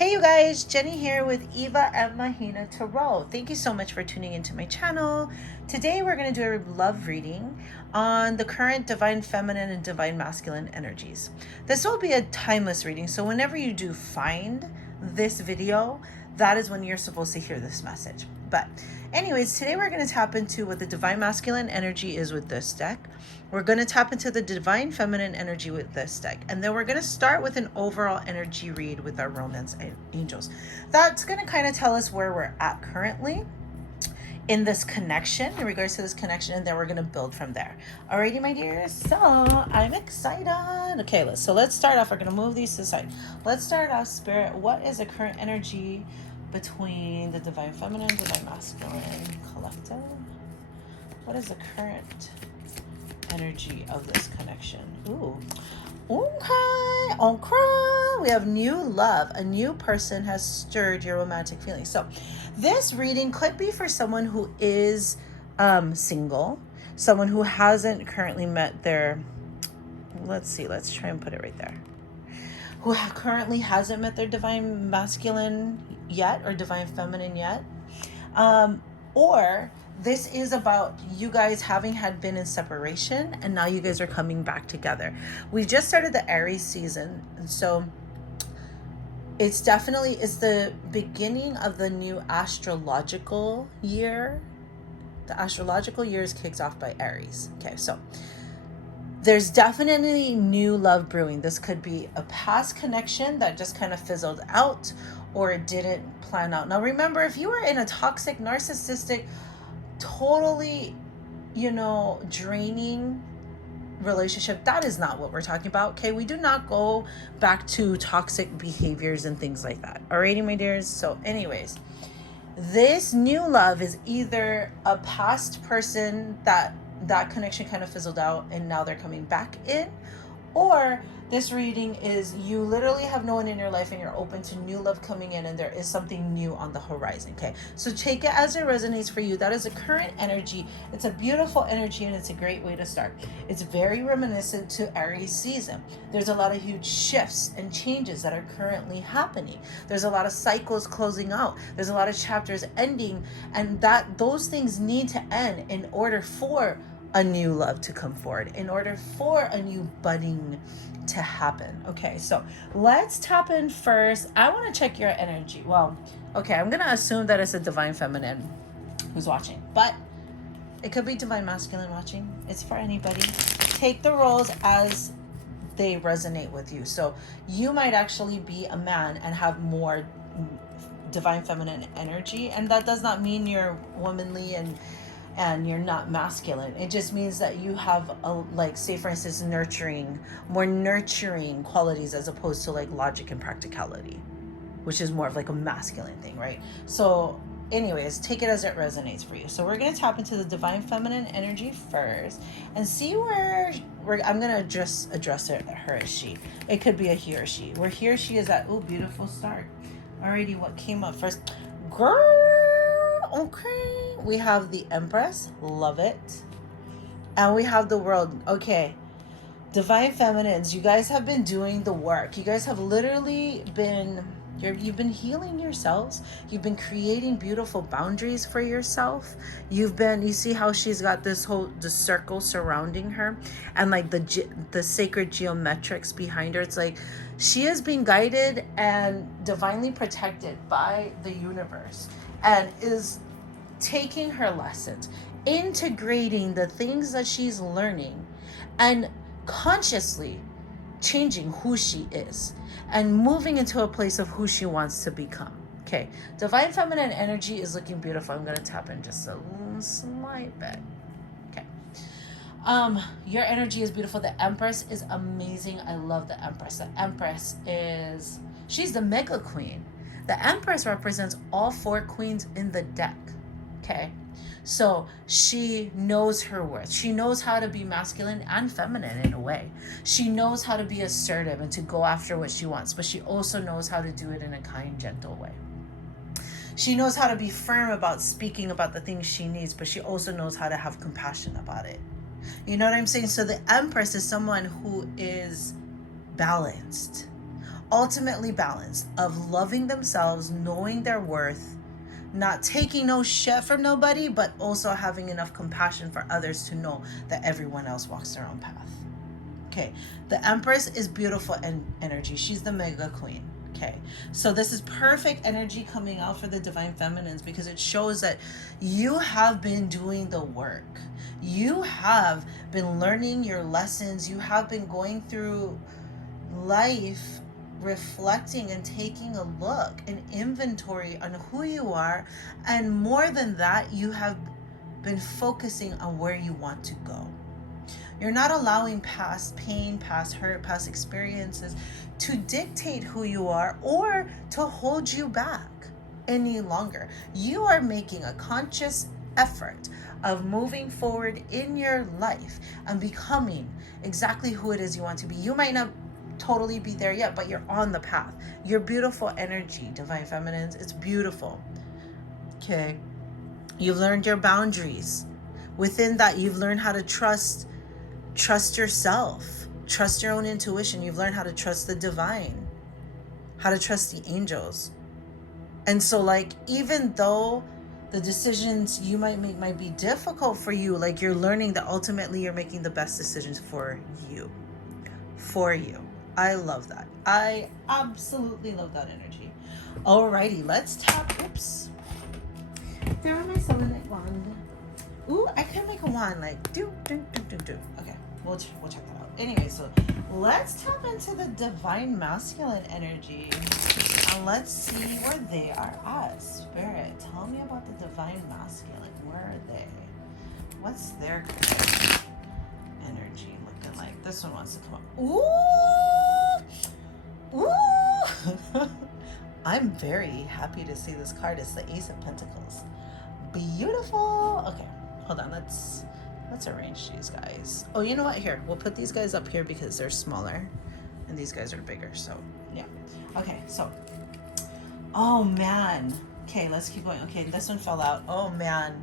Hey you guys, Jenny here with ᖪOOK. Thank you so much for tuning into my channel. Today we're going to do a love reading on the current divine feminine and divine masculine energies. This will be a timeless reading, so whenever you do find this video, that is when you're supposed to hear this message. But anyways, today we're going to tap into what the divine masculine energy is with this deck. We're going to tap into the divine feminine energy with this deck. And then we're going to start with an overall energy read with our romance angels. That's going to kind of tell us where we're at currently in this connection, in regards to this connection, and then we're going to build from there. Alrighty, my dears. So I'm excited. Okay, let's start off. We're going to move these to the side. Let's start off, Spirit. What is the current energy between the divine feminine, divine masculine collective? What is the current energy of this connection? Okay. We have new love. A new person has stirred your romantic feelings. So this reading could be for someone who is single, someone who hasn't currently met their, let's try and put it right there, who currently hasn't met their divine masculine yet or divine feminine yet. Or this is about you guys having had been in separation and now you guys are coming back together. We just started the Aries season, and so it's the beginning of the new astrological year. The astrological year kicks off by Aries. Okay, so there's definitely new love brewing. This could be a past connection that just kind of fizzled out or it didn't plan out. Now remember, if you were in a toxic, narcissistic, totally, draining relationship, that is not what we're talking about. Okay, we do not go back to toxic behaviors and things like that. Alrighty, my dears. So anyways, this new love is either a past person that connection kind of fizzled out and now they're coming back in, or this reading is you literally have no one in your life and you're open to new love coming in and there is something new on the horizon. Okay, so take it as it resonates for you. That is a current energy. It's a beautiful energy and it's a great way to start. It's very reminiscent to Aries season. There's a lot of huge shifts and changes that are currently happening. There's a lot of cycles closing out. There's a lot of chapters ending, and that those things need to end in order for a new love to come forward, in order for a new budding to happen. Okay, so let's tap in first. I want to check your energy. Well, okay, I'm going to assume that it's a divine feminine who's watching, but it could be divine masculine watching. It's for anybody. Take the roles as they resonate with you. So you might actually be a man and have more divine feminine energy, and that does not mean you're womanly and you're not masculine. It just means that you have say for instance, more nurturing qualities as opposed to like logic and practicality, which is more of like a masculine thing, right? So anyways, take it as it resonates for you. So we're going to tap into the divine feminine energy first and see where I'm going to just address her as she. It could be a he or she. Where he or she is at. Oh, beautiful start. Alrighty, what came up first? Girl, okay. We have the Empress, love it. And we have the World. Okay, divine feminines, you guys have been doing the work. You guys have literally you've been healing yourselves. You've been creating beautiful boundaries for yourself. You see how she's got the circle surrounding her and like the sacred geometrics behind her. It's like she is being guided and divinely protected by the universe and is taking her lessons, integrating the things that she's learning and consciously changing who she is and moving into a place of who she wants to become. Okay, divine feminine energy is looking beautiful. I'm going to tap in just a slight bit. Okay, your energy is beautiful. The Empress is amazing. I love the Empress. The Empress she's the mega queen. The Empress represents all four queens in the deck. Okay, so she knows her worth. She knows how to be masculine and feminine in a way. She knows how to be assertive and to go after what she wants, but she also knows how to do it in a kind, gentle way. She knows how to be firm about speaking about the things she needs, but she also knows how to have compassion about it. You know what I'm saying? So the Empress is someone who is balanced. ultimately balanced of loving themselves, knowing their worth, not taking no shit from nobody, but also having enough compassion for others to know that everyone else walks their own path. Okay, the Empress is beautiful energy. She's the mega queen. Okay, so this is perfect energy coming out for the divine feminines, because it shows that you have been doing the work. You have been learning your lessons. You have been going through life, reflecting and taking a look, an inventory on who you are. And more than that, you have been focusing on where you want to go. You're not allowing past pain, past hurt, past experiences to dictate who you are or to hold you back any longer. You are making a conscious effort of moving forward in your life and becoming exactly who it is you want to be. You might not totally be there yet, but you're on the path. Your beautiful energy, divine feminines, it's beautiful. Okay, you've learned your boundaries. Within that, you've learned how to trust yourself, trust your own intuition. You've learned how to trust the divine, how to trust the angels. And so, like, even though the decisions you might make might be difficult for you, like, you're learning that ultimately you're making the best decisions for you. I love that. I absolutely love that energy. Alrighty, let's tap. Oops. There are my selenite wand. Ooh, I can make a wand like do. Okay, we'll check that out. Anyway, so let's tap into the divine masculine energy and let's see where they are at. Spirit, tell me about the divine masculine. Where are they? What's their energy looking like? This one wants to come up. Ooh! I'm very happy to see this card. It's the Ace of Pentacles. Beautiful. Okay, hold on. Let's arrange these guys. Oh, you know what? Here, we'll put these guys up here because they're smaller and these guys are bigger. So, yeah. Okay, so. Oh, man. Okay, let's keep going. Okay, this one fell out. Oh, man.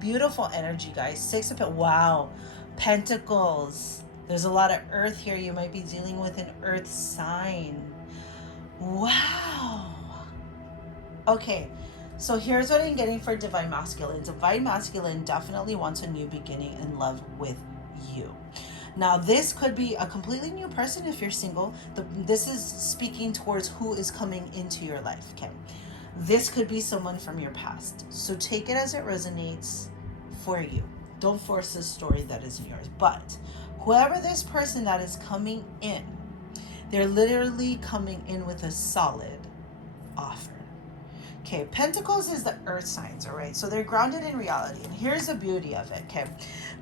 Beautiful energy, guys. Six of Pentacles. Wow. Pentacles. There's a lot of earth here. You might be dealing with an earth sign. Wow. Okay, so here's what I'm getting for divine masculine. Divine masculine definitely wants a new beginning in love with you. Now, this could be a completely new person if you're single. This is speaking towards who is coming into your life, okay? This could be someone from your past. So take it as it resonates for you. Don't force this story that isn't yours. But whoever this person that is coming in, they're literally coming in with a solid offer. Okay, Pentacles is the earth signs, all right? So they're grounded in reality. And here's the beauty of it, okay?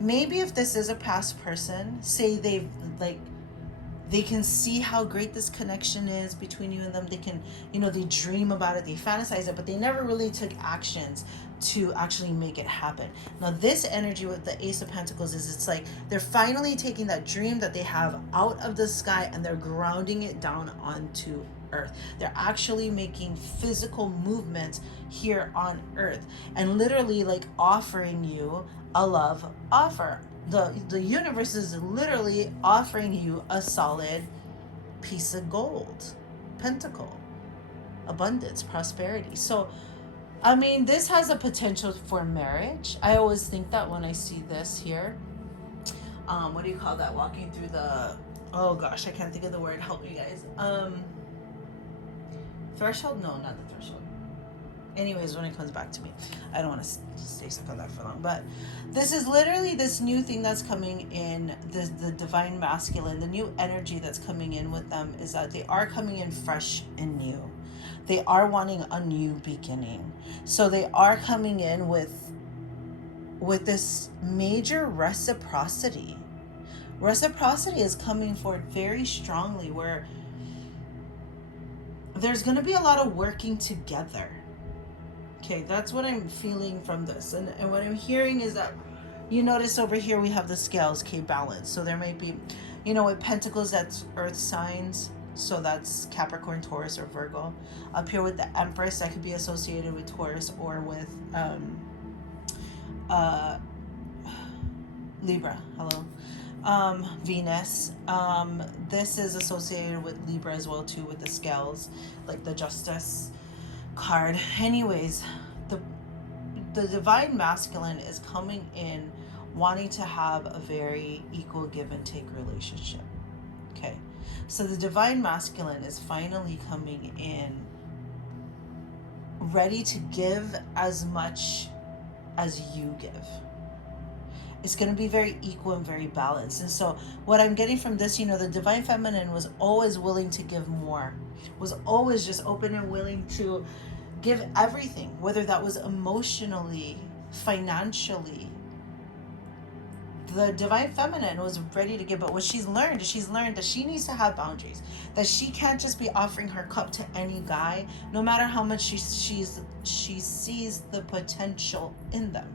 Maybe if this is a past person, say they can see how great this connection is between you and them. They can, they dream about it, they fantasize it, but they never really took actions to actually make it happen. Now, this energy with the Ace of Pentacles is it's like they're finally taking that dream that they have out of the sky and they're grounding it down onto earth. They're actually making physical movements here on earth and literally like offering you a love offer. The universe is literally offering you a solid piece of gold, pentacle, abundance, prosperity. So, I mean, this has a potential for marriage. I always think that when I see this here. What do you call that? Walking through the, oh gosh, I can't think of the word. Help me, guys. Threshold? No, not the threshold. Anyways, when it comes back to me, I don't want to stay stuck on that for long. But this is literally this new thing that's coming in, the divine masculine, the new energy that's coming in with them is that they are coming in fresh and new. They are wanting a new beginning. So they are coming in with this major reciprocity. Reciprocity is coming forward very strongly where there's going to be a lot of working together. Okay, that's what I'm feeling from this. And what I'm hearing is that you notice over here we have the scales, okay, balance. So there might be, with Pentacles, that's earth signs. So that's Capricorn, Taurus, or Virgo. Up here with the Empress, that could be associated with Taurus or with Libra. Hello. Venus. This is associated with Libra as well too, with the scales, like the Justice card. Anyways, the divine masculine is coming in wanting to have a very equal give and take relationship. Okay, so the divine masculine is finally coming in ready to give as much as you give. It's going to be very equal and very balanced. And so what I'm getting from this, the divine feminine was always willing to give more, was always just open and willing to give everything, whether that was emotionally, financially. The divine feminine was ready to give, but what she's learned that she needs to have boundaries, that she can't just be offering her cup to any guy, no matter how much she sees the potential in them.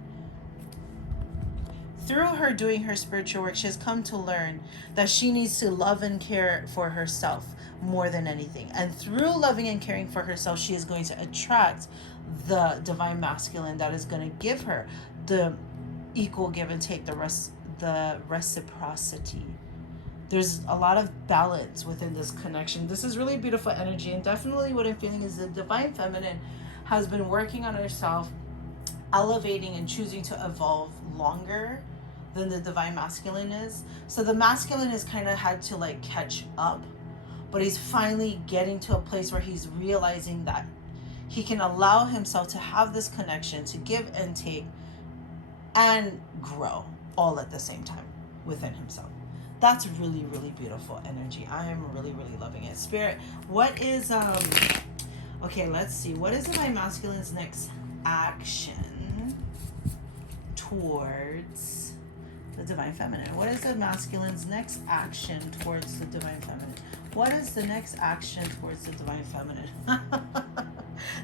Through her doing her spiritual work, she has come to learn that she needs to love and care for herself more than anything. And through loving and caring for herself, she is going to attract the divine masculine that is going to give her the equal give and take, the reciprocity. There's a lot of balance within this connection. This is really beautiful energy, and definitely what I'm feeling is the divine feminine has been working on herself, elevating and choosing to evolve longer than the divine masculine is. So the masculine has kind of had to like catch up, but he's finally getting to a place where he's realizing that he can allow himself to have this connection, to give and take and grow all at the same time within himself. That's really, really beautiful energy. I am really, really loving it. Spirit, what is okay, let's see, what is my masculine's next action towards the divine feminine? What is the masculine's next action towards the divine feminine? What is the next action towards the divine feminine?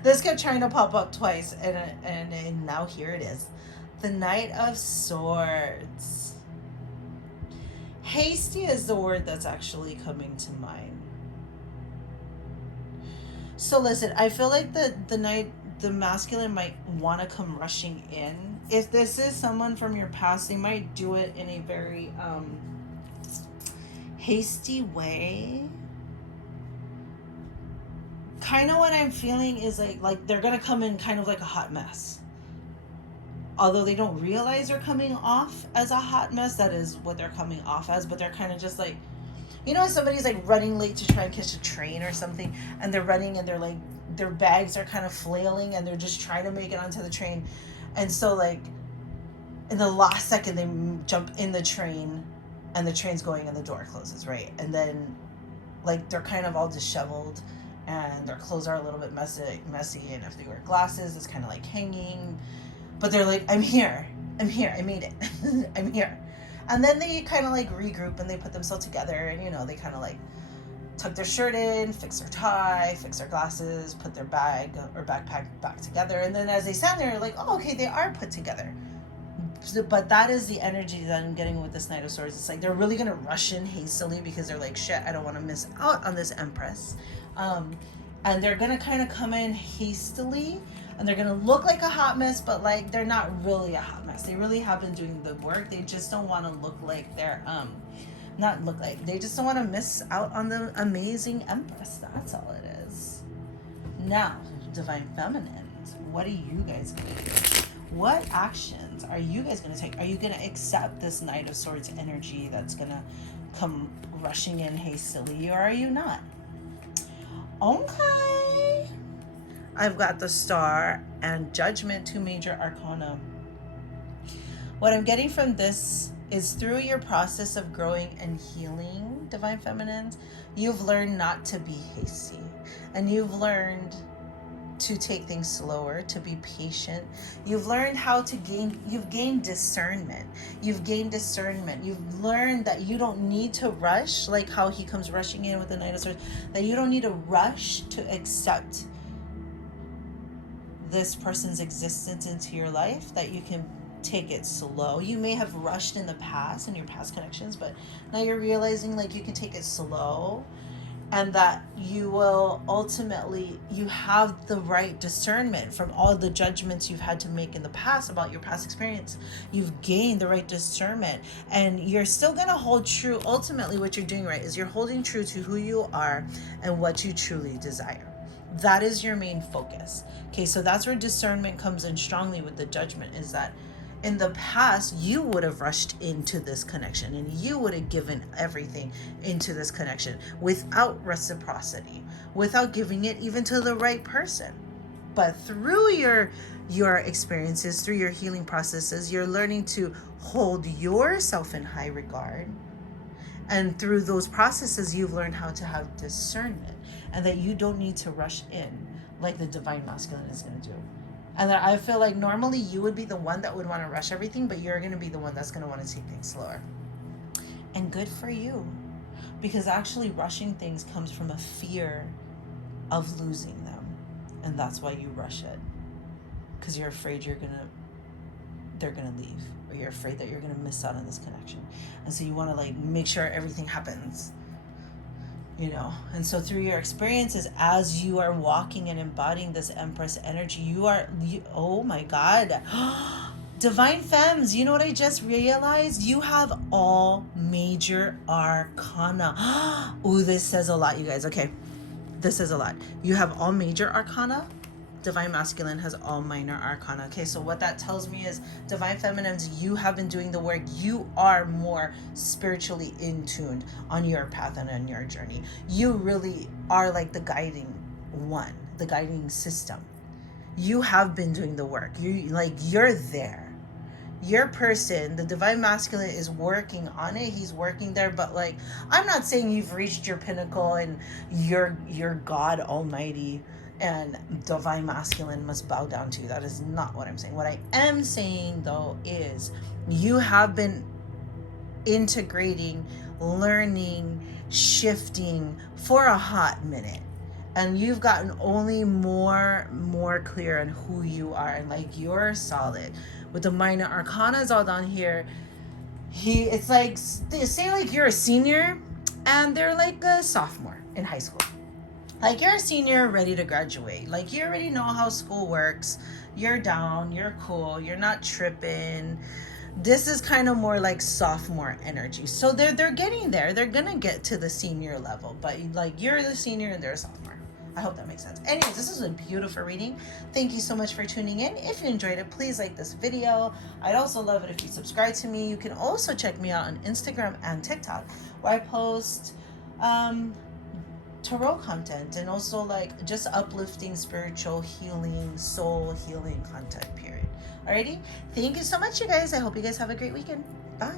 This kept trying to pop up twice, and now here it is. The Knight of Swords. Hasty is the word that's actually coming to mind. So listen, I feel like the masculine might want to come rushing in. If this is someone from your past, they might do it in a very hasty way. Kind of what I'm feeling is like they're gonna come in kind of like a hot mess. Although they don't realize they're coming off as a hot mess, that is what they're coming off as. But they're kind of just like, when somebody's like running late to try and catch a train or something, and they're running and they're like, their bags are kind of flailing and they're just trying to make it onto the train. And so like in the last second they jump in the train and the train's going and the door closes, right? And then like they're kind of all disheveled and their clothes are a little bit messy, and if they wear glasses it's kind of like hanging, but they're like, I'm here, I made it. I'm here. And then they kind of like regroup and they put themselves together, and they kind of like tuck their shirt in, fix their tie, fix their glasses, put their bag or backpack back together. And then as they stand there, like, oh, okay, they are put together. But that is the energy that I'm getting with this Knight of Swords. It's like they're really going to rush in hastily because they're like, shit, I don't want to miss out on this Empress. And they're going to kind of come in hastily, and they're going to look like a hot mess, but like they're not really a hot mess. They really have been doing the work. They just don't want to look like they're they just don't want to miss out on the amazing Empress. That's all it is. Now, divine feminines, what are you guys going to do? What actions are you guys going to take? Are you going to accept this Knight of Swords energy that's going to come rushing in hastily, or are you not? Okay. I've got the Star and Judgment, 2 major arcana. What I'm getting from this is through your process of growing and healing, divine feminines, you've learned not to be hasty, and you've learned to take things slower, to be patient. You've learned how to you've gained discernment. You've learned that you don't need to rush, like how he comes rushing in with the Knight of Swords, that you don't need to rush to accept this person's existence into your life, that you can take it slow. You may have rushed in the past, in your past connections, but now you're realizing like you can take it slow and that you will ultimately, you have the right discernment from all the judgments you've had to make in the past about your past experience. You've gained the right discernment, and you're still going to hold true. Ultimately, what you're doing right is you're holding true to who you are and what you truly desire. That is your main focus. Okay, so that's where discernment comes in strongly with the judgment, is that in the past, you would have rushed into this connection and you would have given everything into this connection without reciprocity, without giving it even to the right person. But through your experiences, through your healing processes, you're learning to hold yourself in high regard. And through those processes, you've learned how to have discernment, and that you don't need to rush in like the divine masculine is going to do. And that I feel like normally you would be the one that would want to rush everything, but you're going to be the one that's going to want to take things slower. And good for you, because actually rushing things comes from a fear of losing them. And that's why you rush it, because you're afraid they're going to leave, or you're afraid that you're going to miss out on this connection. And so you want to like make sure everything happens, you know. And so through your experiences, as you are walking and embodying this Empress energy, you oh my God, divine femmes, you know what I just realized? You have all major arcana. Ooh, this says a lot, you guys. Okay, this is a lot. You have all major arcana. Divine masculine has all minor arcana. Okay, so what that tells me is, divine feminines, you have been doing the work. You are more spiritually in tuned on your path and on your journey. You really are like the guiding one, the guiding system. You have been doing the work. You're there. Your person, the divine masculine, is working on it. He's working there, but like, I'm not saying you've reached your pinnacle and you're God Almighty and divine masculine must bow down to you. That is not what I'm saying. What I am saying though is, you have been integrating, learning, shifting for a hot minute, and you've gotten only more clear on who you are, and like, you're solid with the minor arcanas all down here. It's like, say like you're a senior and they're like a sophomore in high school. Like, you're a senior ready to graduate. Like, you already know how school works. You're down, you're cool, you're not tripping. This is kind of more like sophomore energy. So they're getting there. They're gonna get to the senior level, but like, you're the senior and they're a sophomore. I hope that makes sense. Anyways, this is a beautiful reading. Thank you so much for tuning in. If you enjoyed it, please like this video. I'd also love it if you subscribe to me. You can also check me out on Instagram and TikTok, where I post tarot content and also like just uplifting, spiritual healing, soul healing content, period. Alrighty, thank you so much, you guys. I hope you guys have a great weekend. Bye.